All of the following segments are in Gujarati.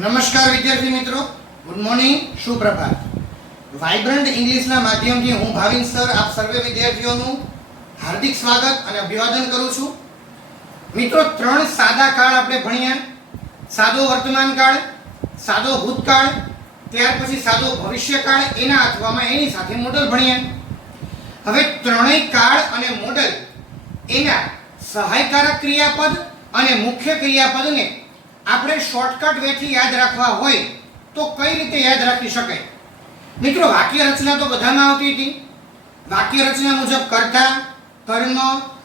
નમસ્કાર વિદ્યાર્થી મિત્રો, ગુડ મોર્નિંગ, સુપ્રભાત. વાઇબ્રન્ટ ઇંગ્લિશના માધ્યમથી હું ભાવિન સર આપ સર્વે વિદ્યાર્થીઓનું હાર્દિક સ્વાગત અને અભિવાદન કરું છું. મિત્રો, ત્રણ સાદા કાળ આપણે ભણ્યા: સાદો વર્તમાન કાળ, સાદો ભૂતકાળ, ત્યાર પછી સાદો ભવિષ્યકાળ, એના અથવામાં એની સાથે મોડલ ભણ્યા. હવે ત્રણેય કાળ અને મોડલ એના સહાયકારક ક્રિયાપદ અને મુખ્ય ક્રિયાપદને આપણે શોર્ટકટ વેથી યાદ રાખવા હોય તો કઈ રીતે યાદ રાખી શકાય? મિત્રો, વાક્ય રચના તો બધામાં આવતી હતી. વાક્ય રચના મુજબ કર્તા, કર્મ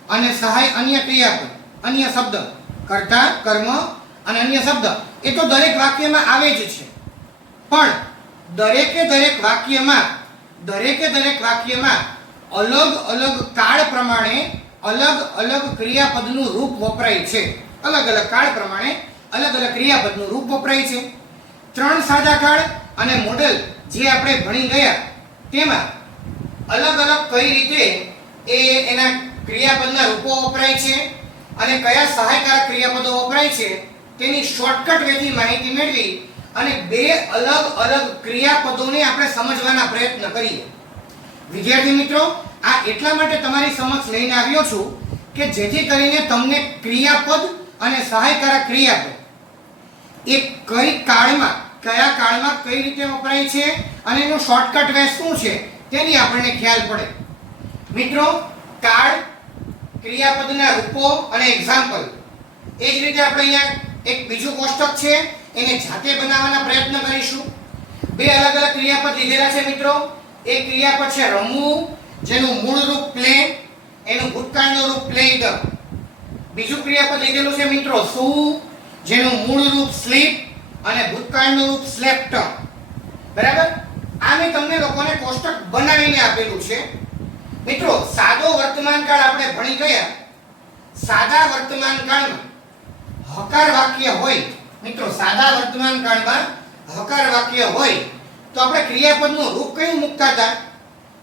અને સહાય અન્ય ક્રિયાપદ, અન્ય શબ્દ, કર્તા, કર્મ અને અન્ય શબ્દ એ તો દરેક વાક્યમાં આવે જ છે. પણ દરેકે દરેક વાક્યમાં અલગ અલગ કાળ પ્રમાણે અલગ અલગ ક્રિયાપદનું રૂપ વપરાય છે. અલગ અલગ કાળ પ્રમાણે અલગ અલગ ક્રિયાપદનું રૂપ વપરાય છે. ત્રણ સાદા કાળ અને મોડલ જે આપણે ભણી ગયા તેમાં અલગ અલગ કઈ રીતે એના ક્રિયાપદના રૂપો વપરાય છે અને કયા સહાયકારક ક્રિયાપદો વપરાય છે તેની શોર્ટકટ વેથી માહિતી મેળવી અને બે અલગ અલગ ક્રિયાપદોને આપણે સમજવાના પ્રયત્ન કરીએ. વિદ્યાર્થી મિત્રો, આ એટલા માટે તમારી સમક્ષ લઈને આવ્યો છું કે જેથી કરીને તમને ક્રિયાપદ અને સહાયકારક ક્રિયાપદ એ કયા કાળમાં કઈ રીતે વપરાય છે અને એનો શોર્ટકટ વે શું છે તેની આપણને ખ્યાલ પડે. મિત્રો, કાળ, ક્રિયાપદના રૂપો અને એક્ઝામ્પલ, એ જ રીતે આપણે અહીંયા એક બીજું કોષ્ટક છે એને જાતે બનાવવાના પ્રયત્ન કરીશું. બે અલગ અલગ ક્રિયાપદ લીધેલા છે મિત્રો. એક ક્રિયાપદ છે રમવું, જેનું મૂળ રૂપ પ્લે, એનું ભૂતકાળનું રૂપ પ્લેઇંગ. બીજું ક્રિયાપદ લીધેલું છે મિત્રો સૂવું, જેનું મૂળ રૂપ સ્લીપ અને ભૂતકાળનું રૂપ સ્લેપ્ટ. બરાબર? આ મેં તમને લોકોને કોષ્ટક બનાવીને આપેલું છે. મિત્રો, સાદો વર્તમાન કાળ આપણે ભણી ગયા. સાદા વર્તમાન કાળમાં હકાર વાક્ય હોય, મિત્રો સાદા વર્તમાન કાળમાં હકાર વાક્ય હોય તો આપણે ક્રિયાપદનું રૂપ કયું મૂકતા હતા?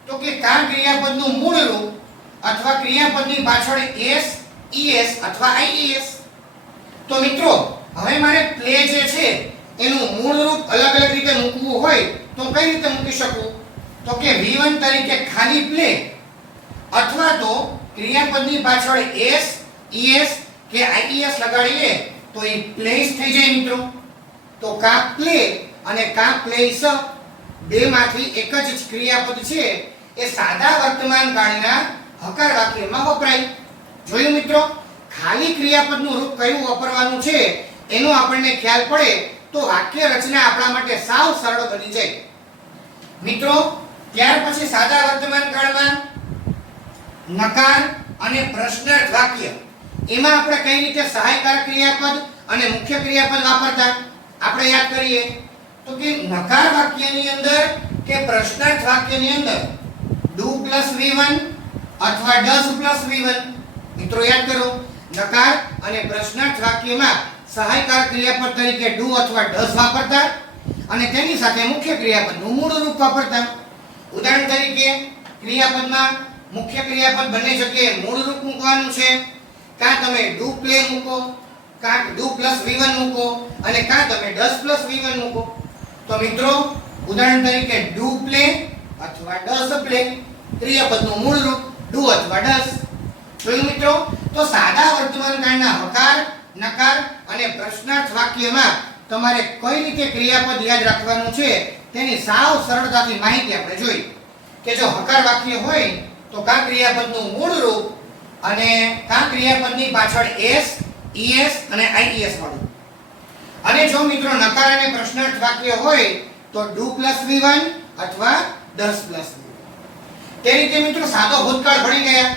તો કે કા ક્રિયાપદનું મૂળ રૂપ અથવા ક્રિયાપદની પાછળ એસ, ઈએસ અથવા આઈઈએસ. તો મિત્રો, હવે મારે પ્લે જે છે એનું મૂળ રૂપ અલગ અલગ રીતે મૂકવું હોય તો કઈ રીતે મૂકી શકું? તો કે V1 તરીકે ખાલી પ્લે અથવા તો ક્રિયાપદની પાછળ એસ, ઈએસ કે આઈઈએસ લગાડીએ તો એ પ્લેસ થઈ જાય મિત્રો. તો કા પ્લે અને કા પ્લેસ બેમાંથી એક જ ક્રિયાપદ છે એ સાદા વર્તમાન કાળના હકાર વાક્યમાં વપરાય. જોયું મિત્રો? ખાલી ક્રિયાપદનું રૂપ કયું વાપરવાનું છે એનો આપણને ખ્યાલ પડે તો વાક્ય રચના આપણા માટે સાવ સરળ બની જાય. મિત્રો, ત્યાર પછી સાદા વર્તમાન કાળમાં નકાર અને પ્રશ્નાર્થ વાક્ય, એમાં આપણે કઈ રીતે સહાયકારક ક્રિયાપદ અને મુખ્ય ક્રિયાપદ વાપરતા આપણે યાદ કરીએ. તો કે નકાર વાક્યની અંદર કે પ્રશ્નાર્થ વાક્યની અંદર do +v1 અથવા does +v1. મિત્રો યાદ કરો, નકાર અને પ્રશ્નાર્થ વાક્યમાં સહાયકારક ક્રિયાપદ તરીકે do અથવા does વાપરતા અને તેની સાથે મુખ્ય ક્રિયાપદનું મૂળ રૂપ વાપરતા. ઉદાહરણ તરીકે ક્રિયાપદમાં મુખ્ય ક્રિયાપદ બંને જગ્યાએ મૂળ રૂપ મૂકવાનું છે. કાં તમે do play મૂકો, કાં do +v1 મૂકો અને કાં તમે does +v1 મૂકો. તો મિત્રો, ઉદાહરણ તરીકે do play અથવા does play ક્રિયાપદનું મૂળ રૂપ do અથવા does. જોયું મિત્રો? તો સાદા વર્તમાન કાળના હકાર, નકાર અને પ્રશ્નાર્થ વાક્યમાં તમારે કઈ રીતે ક્રિયાપદ યાદ રાખવાનું છે તેની સાવ સરળતાથી માહિતી આપણે જોઈ કે જો હકાર વાક્ય હોય તો કા ક્રિયાપદનું મૂળ રૂપ અને કા ક્રિયાપદની પાછળ એસ, ઈએસ અને આઈઈએસ વાળું. અને જો મિત્રો નકાર અને પ્રશ્નાર્થ વાક્ય હોય તો do +v1 અથવા does +v1. તે રીતે મિત્રો સાદો ભૂતકાળ ભણી ગયા.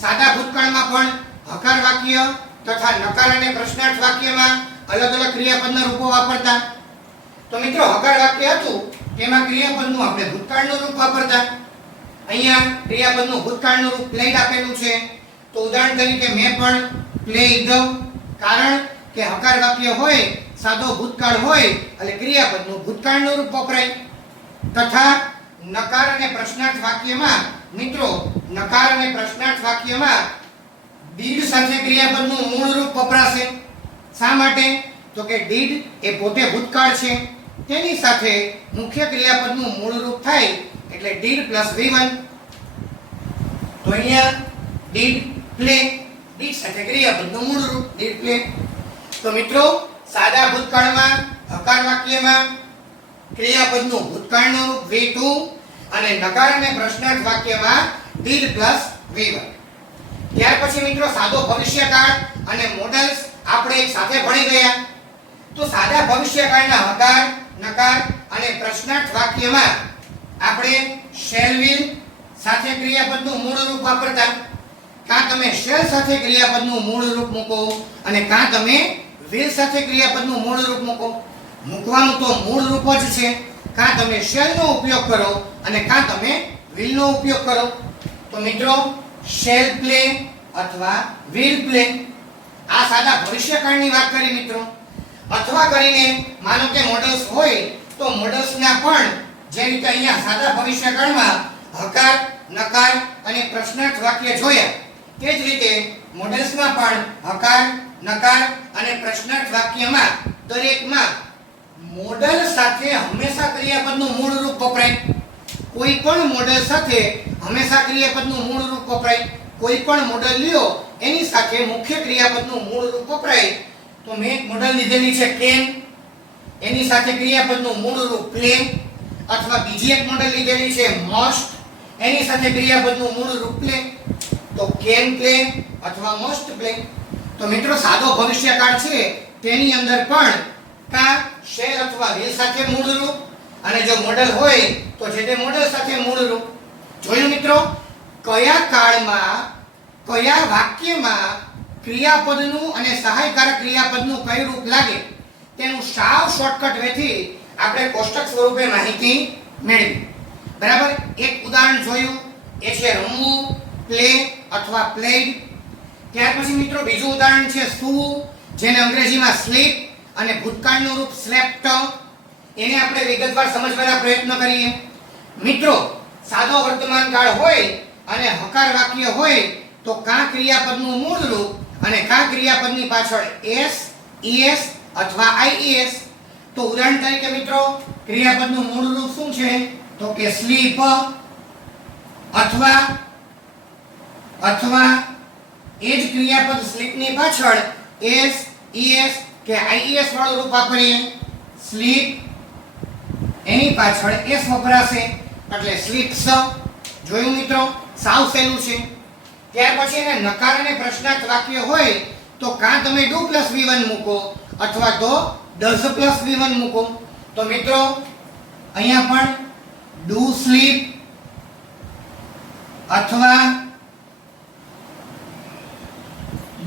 સાદા ભૂતકાળમાં પણ હકાર વાક્ય તથા નકાર અને પ્રશ્નાર્થ વાક્યમાં અલગ અલગ ક્રિયાપદના રૂપો વાપરતા. તો મિત્રો, હકાર વાક્ય હતું તેમાં ક્રિયાપદનું આપણે ભૂતકાળનું રૂપ વાપરતા. અહીંયા ક્રિયાપદનું ભૂતકાળનું રૂપ પ્લેડ આપેલું છે. તો ઉદાહરણ તરીકે મેં પણ પ્લેડ, કારણ કે હકાર વાક્ય હોય, સાદો ભૂતકાળ હોય એટલે ક્રિયાપદનું ભૂતકાળનું રૂપ વપરાય. તથા નકાર અને પ્રશ્નાર્થ વાક્યમાં મિત્રો નકાર અને પ્રશ્નાર્થ વાક્યમાં did સાથે ક્રિયાપદનું મૂળ રૂપ વપરાશે. શા માટે? તો કે ડીડ એ પોતે ભૂતકાળ છે, તેની સાથે મુખ્ય ક્રિયાપદનું મૂળ રૂપ થાય એટલે ડીડ પ્લસ V1. તો અહીંયા ડીડ પ્લે, ડીડ સાથે ક્રિયાપદનું મૂળ રૂપ ડીડ પ્લે. તો મિત્રો સાદા ભૂતકાળમાં હકાર વાક્યમાં ક્રિયાપદનું ભૂતકાળનું રૂપ V2 અને નકાર અને પ્રશ્નાર્થ વાક્યમાં ડીડ પ્લસ V1. ત્યાર પછી મિત્રો સાદો ભવિષ્યકાળ અને મોડલ્સ આપણે એક સાથે ભણી ગયા. તો સાદા ભવિષ્યકાળના હકાર, નકાર અને પ્રશ્નાર્થ વાક્યમાં આપણે શેલ વિલ સાથે ક્રિયાપદનું મૂળ રૂપ વાપરતા. કાં તમે શેલ સાથે ક્રિયાપદનું મૂળ રૂપ મૂકો અને કાં તમે વિલ સાથે ક્રિયાપદનું મૂળ રૂપ મૂકો. મૂકવાનું તો મૂળ રૂપ જ છે. કાં તમે શેલનો ઉપયોગ કરો અને કાં તમે વિલનો ઉપયોગ કરો. તો મિત્રો શેલ પ્લે અથવા વિલ પ્લે, આ સાદા ભવિષ્યકાળની વાત કરી મિત્રો. અથવા કરીને માનો કે મોડલ્સ હોય તો મોડલ્સના પણ જે રીતે અહીંયા સાદા ભવિષ્યકાળમાં હકાર, નકાર અને પ્રશ્નાર્થ વાક્ય જોયા, તે જ રીતે મોડલ્સમાં પણ હકાર, નકાર અને પ્રશ્નાર્થ વાક્યમાં દરેકમાં મોડલ સાથે હંમેશા ક્રિયાપદનું મૂળ રૂપ વપરાય. કોઈ પણ મોડલ સાથે હંમેશા ક્રિયાપદનું મૂળ રૂપ વપરાય. કોઈ પણ મોડલ લ્યો એની સાથે મુખ્ય ક્રિયાપદનું મૂળ રૂપ વપરાય. તો મેં એક મોડલ લીધેલી છે કેન, એની સાથે ક્રિયાપદનું મૂળ રૂપ પ્લે. અથવા બીજી એક મોડલ લીધેલી છે મસ્ટ, એની સાથે ક્રિયાપદનું મૂળ રૂપ પ્લે. તો કેન પ્લે અથવા મસ્ટ પ્લે. તો મિત્રો સાદો ભવિષ્યકાળ છે તેની અંદર પણ કા શેલ અથવા વિલ સાથે મૂળ રૂપ અને જો મોડલ હોય તો જે તે મોડલ સાથે મૂળ રૂપ. જોયું મિત્રો કયા કાળમાં કયા વાક્યમાં ક્રિયાપદનું અને સહાયકારક ક્રિયાપદનું કયું રૂપ લાગે તેનું સાવ શોર્ટકટ વેથી આપણે કોષ્ટક સ્વરૂપે માહિતી મેળવી. બરાબર, એક ઉદાહરણ જોયું એ છે રમવું, પ્લે અથવા પ્લેડ. ત્યાર પછી મિત્રો બીજું ઉદાહરણ છે સૂવું, જેને અંગ્રેજીમાં સ્લીપ અને ભૂતકાળનું રૂપ સ્લેપ્ટ. એને આપણે વિગતવાર સમજવાના પ્રયત્ન કરીએ. મિત્રો સાદો વર્તમાન કાળ હોય અને હકાર વાક્ય હોય તો કાં ક્રિયાપદનું મૂળ રૂપ અને કાં ક્રિયાપદની પાછળ એસ, ઈએસ અથવા આઈઈએસ. તો ઉદાહરણ તરીકે મિત્રો ક્રિયાપદનું મૂળ રૂપ શું છે? તો કે સ્લીપ અથવા એ જ ક્રિયાપદ સ્લીપની પાછળ એસ, ઈએસ કે આઈઈએસ વાળું રૂપ વાપરીએ. સ્લીપ એની પાછળ એસ વપરાશે એટલે સ્લીપ્સ. જોયું મિત્રો, સાવ સહેલું છે. ત્યાર પછી એને નકાર અને પ્રશ્નાર્થ વાક્ય હોય તો કાં તમે ડુ પ્લસ V1 મૂકો અથવા તો ડઝ પ્લસ V1 મૂકો. તો મિત્રો અહીંયા પણ ડુ સ્લીપ અથવા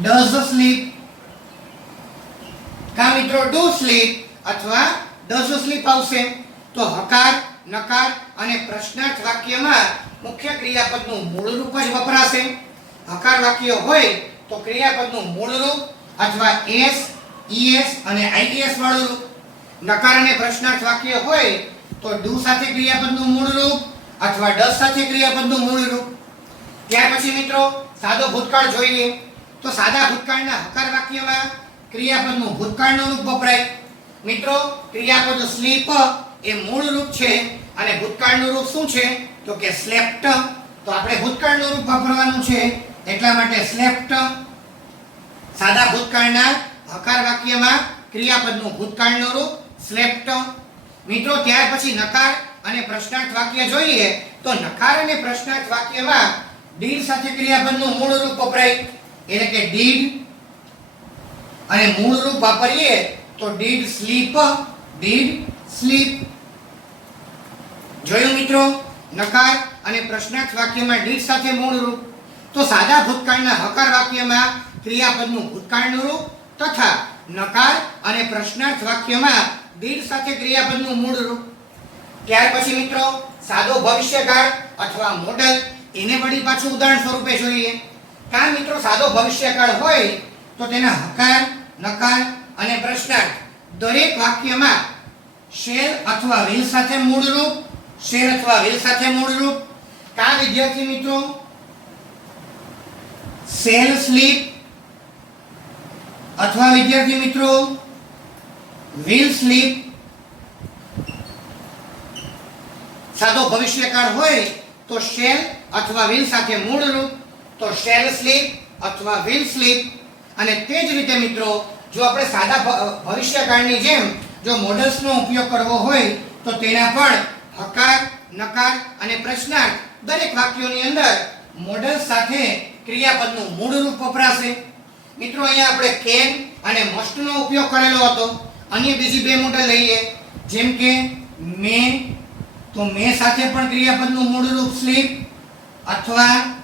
ડઝ સ્લીપ, કાં મિત્રો ડુ સ્લીપ અથવા ડઝ સ્લીપ આવશે. તો હકાર, નકાર અને પ્રશ્નાર્થ વાક્યમાં મુખ્ય ક્રિયાપદનું મૂળ રૂપ જ વપરાશે. હકાર વાક્ય હોય તો ક્રિયાપદનું મૂળ રૂપ અથવા એસ, ઈએસ અને આઈઈએસ વાળું રૂપ. નકાર અને પ્રશ્નાર્થ વાક્ય હોય તો ડુ સાથે ક્રિયાપદનું મૂળ રૂપ અથવા ડઝ સાથે ક્રિયાપદનું મૂળ રૂપ. ત્યાર પછી મિત્રો સાદો ભૂતકાળ જોઈએ. તો સાદા ભૂતકાળના હકાર વાક્યમાં ક્રિયાપદનું ભૂતકાળનું રૂપ વપરાય. મિત્રો ક્રિયાપદ સ્લીપ એ મૂળ રૂપ છે અને ભૂતકાળનું રૂપ શું છે? તો કે સ્લેપ્ટ. તો આપણે ભૂતકાળનું રૂપ વાપરવાનું છે એટલા માટે સ્લેપ્ટ. સાદા ભૂતકાળના હકાર વાક્યમાં ક્રિયાપદનું ભૂતકાળનું રૂપ સ્લેપ્ટ. મિત્રો ત્યાર પછી નકાર અને પ્રશ્નાર્થ વાક્ય જોઈએ. તો નકાર અને પ્રશ્નાર્થ વાક્યમાં ડીડ સાથે ક્રિયાપદનું મૂળ રૂપ વપરાય. એટલે કે ડીડ અને મૂળ રૂપ વાપરીએ તો ડીડ સ્લીપ, ડીડ સ્લીપ. જોયું મિત્રો, નકાર અને પ્રશ્નાર્થ વાક્યમાં ડીડ સાથે મૂળ રૂપ. તો સાદા ભૂતકાળના હકાર વાક્યમાં ક્રિયાપદનું ભૂતકાળનું રૂપ તથા નકાર અને પ્રશ્નાર્થ વાક્યમાં ડીડ સાથે ક્રિયાપદનું મૂળ રૂપ. ત્યાર પછી મિત્રો સાદો ભવિષ્યકાળ અથવા મોડલ, એને વળી પાછું ઉદાહરણ સ્વરૂપે જોઈએ. કાં મિત્રો સાદો ભવિષ્યકાળ હોય તો તેના હકાર, નકાર અને પ્રશ્નાર્થ દરેક વાક્યમાં શેલ અથવા વિલ સાથે મૂળ રૂપ, શેલ અથવા વિલ સાથે મૂળ રૂપ. કાં વિદ્યાર્થી મિત્રો સેલ સ્લીપ અથવા વિદ્યાર્થી મિત્રો will sleep. સાદો ભવિષ્યકાળ હોય તો shall અથવા will સાથે મૂળ રૂપ, તો shall sleep અથવા will sleep. અને તે જ રીતે મિત્રો જો આપણે સાદા ભવિષ્યકાળની જેમ જો મોડલ્સનો ઉપયોગ કરવો હોય તો તેના પણ હકાર, નકાર અને પ્રશ્નાર્થ દરેક વાક્યોની અંદર મોડલ સાથે ક્રિયાપદનું મૂળ રૂપ વપરાશે. મિત્રો અહીંયા આપણે can અને must નો ઉપયોગ કરેલો હતો. અન્ય બીજી બે મોડલ લઈએ, જેમ કે may, તો may સાથે પણ ક્રિયાપદનું મૂળ રૂપ sleep, અથવા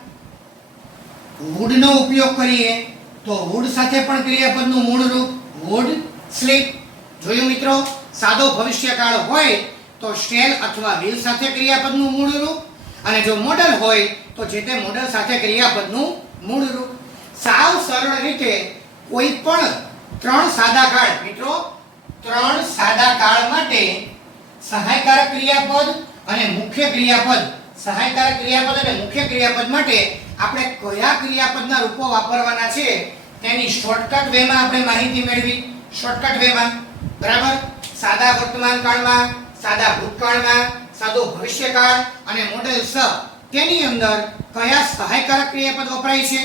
would નો ઉપયોગ કરીએ તો would સાથે પણ ક્રિયાપદનું મૂળ રૂપ would sleep. જોયું મિત્રો, સાદો ભવિષ્યકાળ હોય તો shall અથવા will સાથે ક્રિયાપદનું મૂળ રૂપ, અને જો મોડલ હોય તો જે તે મોડલ સાથે ક્રિયાપદનું મૂળ રૂપ. સાવ સરળ રીતે કોઈ પણ ત્રણ સાદા કાળ, મિત્રો ત્રણ સાદા કાળ માટે સહાયકારક ક્રિયાપદ અને મુખ્ય ક્રિયાપદ, સહાયકારક ક્રિયાપદ અને મુખ્ય ક્રિયાપદ માટે આપણે કયા ક્રિયાપદના રૂપો વાપરવાના છે તેની શોર્ટકટ વેમાં આપણે માહિતી મેળવી. શોર્ટકટ વેમાં, બરાબર, સાદા વર્તમાન કાળમાં, સાદા ભૂતકાળમાં, સાદો ભવિષ્યકાળ અને મોડેલ સ, તેની અંદર કયા સહાયકારક ક્રિયાપદ વપરાય છે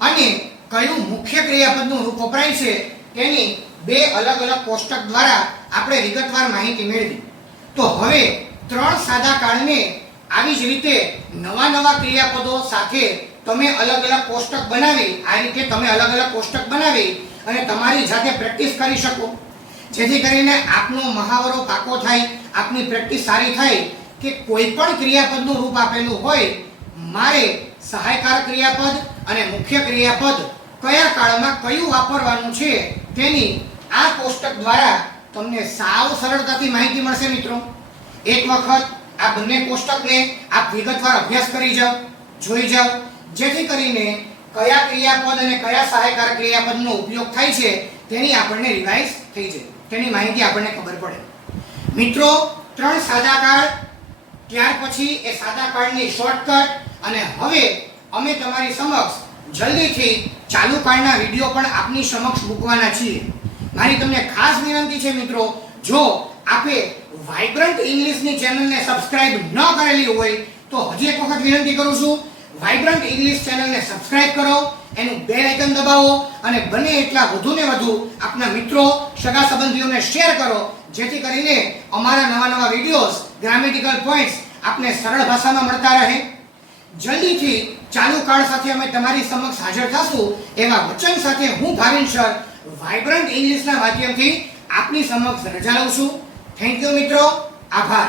અને કયું મુખ્ય ક્રિયાપદનું રૂપ વપરાય છે તેની બે અલગ અલગ કોષ્ટક દ્વારા આપણે વિગતવાર માહિતી મેળવી. તો હવે ત્રણ સાદા કાળને આવી જ રીતે નવા નવા ક્રિયાપદો સાથે તમે અલગ અલગ કોષ્ટક બનાવી, આ રીતે તમે અલગ અલગ કોષ્ટક બનાવી અને તમારી જાતે પ્રેક્ટિસ કરી શકો, જેથી કરીને આપનો મહાવરો પાકો થાય, આપની પ્રેક્ટિસ સારી થાય કે કોઈ પણ ક્રિયાપદનું રૂપ આપેલું હોય, મારે સહાયકારક ક્રિયાપદ અને મુખ્ય ક્રિયાપદ કયા કાળમાં કયું વાપરવાનું છે તેની આ કોષ્ટક દ્વારા તમને સાવ સરળતાથી માહિતી મળશે. મિત્રો એક વખત આ બંને કોષ્ટકને આપ વિગતવાર અભ્યાસ કરી જાઓ, જોઈ જાઓ, જેથી કરીને કયા ક્રિયાપદ અને કયા સહાયકારક ક્રિયાપદનો ઉપયોગ થાય છે તેની આપણને રિવાઇઝ થઈ જાય, તેની માહિતી આપણને ખબર પડે. મિત્રો ત્રણ સાદા કાળ, ત્યાર પછી એ સાદા કાળની શોર્ટકટ, અને હવે અમે તમારી સમક્ષ જલ્દીથી ચાલુ કાળના વિડીયો પણ આપની સમક્ષ મૂકવાના છીએ. મારી તમને ખાસ વિનંતી છે મિત્રો, જો આપે વાઇબ્રન્ટ ઇંગ્લિશની ચેનલને સબસ્ક્રાઇબ ન કરેલી હોય તો હજી એક વખત વિનંતી કરું છું, વાઇબ્રન્ટ ઇંગ્લિશ ચેનલને સબસ્ક્રાઇબ કરો, એનું બેલ આઇકન દબાવો અને બને એટલા વધુને વધુ આપના મિત્રો, સગા સંબંધીઓને શેર કરો, જેથી કરીને અમારા નવા નવા વિડીયોઝ, ગ્રામેટિકલ પોઈન્ટ્સ આપને સરળ ભાષામાં મળતા રહે. જલ્દીથી ચાલુ કાળ સાથે અમે તમારી સમક્ષ હાજર થશું એવા વચન સાથે હું ભાવિન સર વાઇબ્રન્ટ ઇંગ્લિશના માધ્યમથી આપની સમક્ષ રજા લઉં છું. થેન્ક યુ મિત્રો, આભાર.